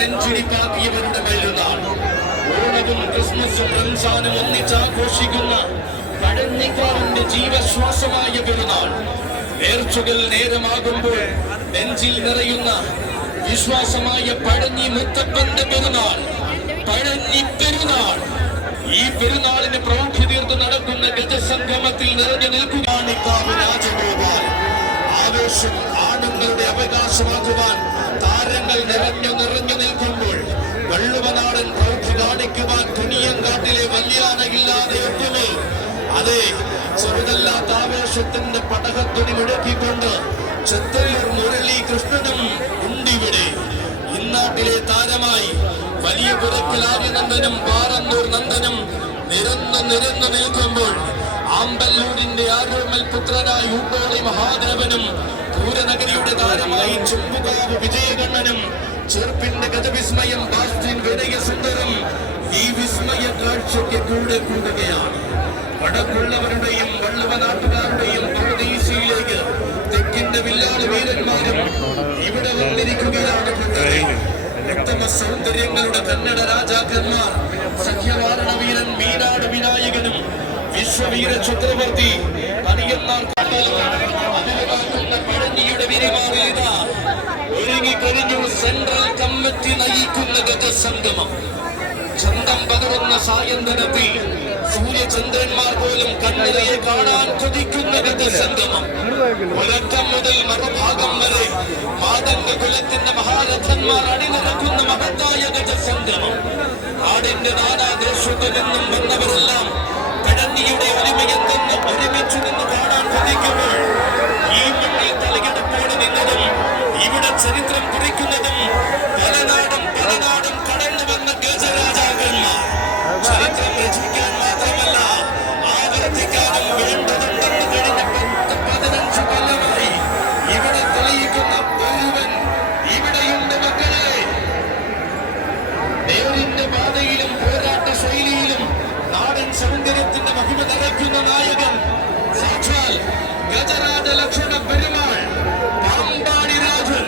നെഞ്ചിടിപ്പാക്കിയവരുടെ പെരുന്നാൾ ഓണവും ക്രിസ്മസും റംസാനും ഒന്നിച്ചാഘോഷിക്കുന്ന പഴഞ്ഞിക്കാവിന്റെ ജീവശ്വാസമായ പെരുന്നാൾ. നേർച്ചുകൾ നേരമാകുമ്പോൾ നെഞ്ചിൽ നിറയുന്ന വിശ്വാസമായ പഴഞ്ഞി മുത്തപ്പന്റെ പെരുന്നാൾ. പഴഞ്ഞി പെരുന്നാൾ. ഈ പെരുന്നാളിന് പ്രൗഢി തീർത്ത് നടക്കുന്ന ഗജസംഗമത്തിൽ നിറഞ്ഞു നിൽക്കുകയാണ് ആവേശം അവകാശമാക്കുവാൻ താരങ്ങൾ നിറഞ്ഞു നിറഞ്ഞു നിൽക്കുമ്പോൾ വള്ളുവനാടൻ പ്രൗഢി കാണിക്കുവാൻ തുണിയങ്കാട്ടിലെ വല്യാനയില്ലാതെ എത്തുന്നു അതെ ചെറുതല്ലാത്ത ആവേശത്തിന്റെ പടകത്തുണി മുഴക്കിക്കൊണ്ട് ചെത്തല്ലൂർ മുരളി കൃഷ്ണനും ഉണ്ടിവിടെ. ഇന്നാട്ടിലെ താരമായി വലിയ പുരക്കിലാകി നന്ദനും പാറന്നൂർ നന്ദനും നിരന്ന് നിരന്ന് നിൽക്കുമ്പോൾ ആമ്പല്ലൂരിന്റെ ആരോമൽ പുത്രനായി ഉണ്ടോളി മഹാദേവനും പൂരനഗരിയുടെ താരമായി ചുമ്പുകാവ് വിജയകണ്ണനും ചെറുപ്പിന്റെ ഗജവിസ്മയം ബാസ്റ്റിൻ വിനയ സുന്ദരം ഈ വിസ്മയ കാഴ്ചയ്ക്ക് കൂടെ കൂടുകയാണ് വടക്കുള്ളവരുടെയും വള്ളുവ നാട്ടുകാരുടെയും പ്രദേശിയിലേക്ക് തെക്കിന്റെ വില്ലാളി വീരന്മാരും ഇവിടെ വന്നിരിക്കുകയാണ്. ഉത്തമ സൗന്ദര്യങ്ങളുടെ കന്നഡ രാജാക്കന്മാർ സഖ്യവാരണ വീരൻ മീനാട് വിനായകനും വിശ്വവീര ചക്രവർത്തി അതിലുകാക്കുന്ന പഴഞ്ഞിയുടെ വിരിമാറിയത ഒരുങ്ങിക്കഴിഞ്ഞു സെൻട്രൽ കമ്മിറ്റി നയിക്കുന്ന ഗജസംഗമം. ചന്തം പകരുന്ന സായന്തനത്തിൽ സൂര്യചന്ദ്രന്മാർ പോലും കണ്ണിലയെ കാണാൻ കൊതിക്കുന്ന ഗതസംഗമം ഒലക്കം മുതൽ മറുഭാഗം വരെ മാതന്റെ കുലത്തിന്റെ മഹാരഥന്മാർ അണിനിരക്കുന്ന മഹത്തായ ഗജസംഗമം. നാടിന്റെ നാനാദേശത്തു നിന്നും വന്നവരെല്ലാം പഴനിയുടെ തന്നെ ഒരുമിച്ചു നിന്ന് കാണാൻ കൊതിക്കുമ്പോൾ ഈ മണ്ണിൽ തലകെടുപ്പോടെ നിന്നതും ഇവിടെ ചരിത്രം കുറിക്കുന്നതും ഗജരാജ ലക്ഷണ പെരുമാൾ പാമ്പാടി രാജൻ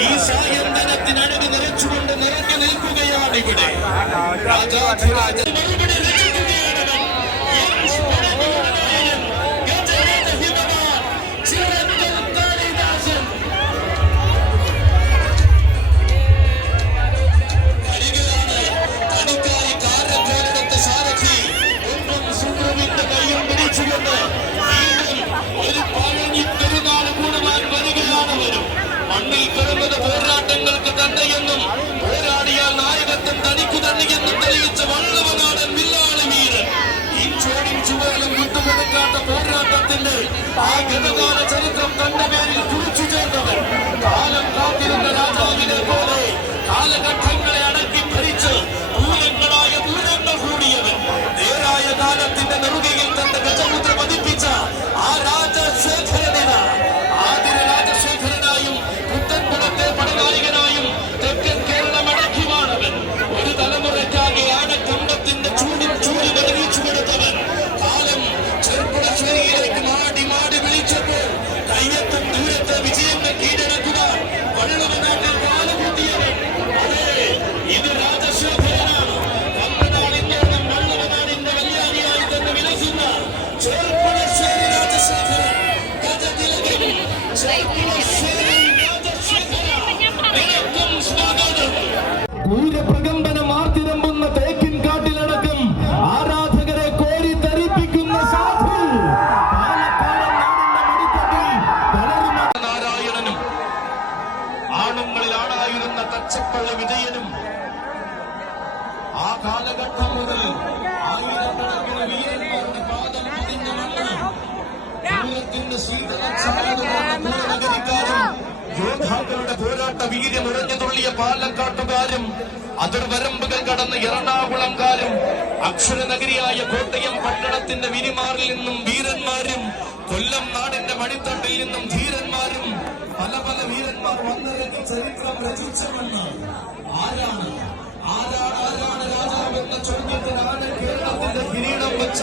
ഈ സായന്തനത്തിനഴക് നിറച്ചുകൊണ്ട് നിറഞ്ഞു നിൽക്കുകയാണ് ഇവിടെ. രാജാധിരാജൻ. മറുപടി തന്നെയെന്നും പോരാടിയാൽ നായകത്വം തനിക്കു തന്നെയെന്നും തെളിയിച്ച വള്ളവനാടൻ വില്ലാളി വീരൻ. ഇഞ്ചോടും ചുവലും വിട്ടുകൊടുക്കാത്ത പോരാട്ടത്തിന്റെ ആ ഗതകാല ചരിത്രം തന്റെ പേരിൽ പൂരപ്രകമ്പനം ആർത്തിരമ്പുന്ന തേക്കിൻ കാട്ടിലടക്കം ആരാധകരെ കോരി തരിപ്പിക്കുന്ന സാധു. നാരായണനും ആണുങ്ങളിൽ ആണായിരുന്ന തച്ചപ്പള്ള വിജയനും ആ കാലഘട്ടം മുതൽ ആയിരക്കണക്കിന് വീരന്മാരുടെ പാദം പതിഞ്ഞ മണ്ണ് ശീതളച്ചാരകാരും യോദ്ധാക്കളുടെ പോരാട്ട വീര്യം ഉറഞ്ഞു തുള്ളിയ പാലക്കാട്ടുകാരും അതിർവരമ്പുകൾ കടന്ന് എറണാകുളംകാരും അക്ഷരനഗരിയായ കോട്ടയം പട്ടണത്തിന്റെ വിരിമാറിൽ നിന്നും വീരന്മാരും കൊല്ലം നാടിന്റെ മണിത്തട്ടിൽ നിന്നും ധീരന്മാരും പല പല വീരന്മാർ വന്നിറങ്ങി ചരിത്രം രചിച്ചുവെന്ന് ആരാണ്? ആരാണ്? ആരാണ് രാജാവ് എന്ന ചോദ്യത്തിനാണ് കേരളത്തിന്റെ കിരീടം വെച്ച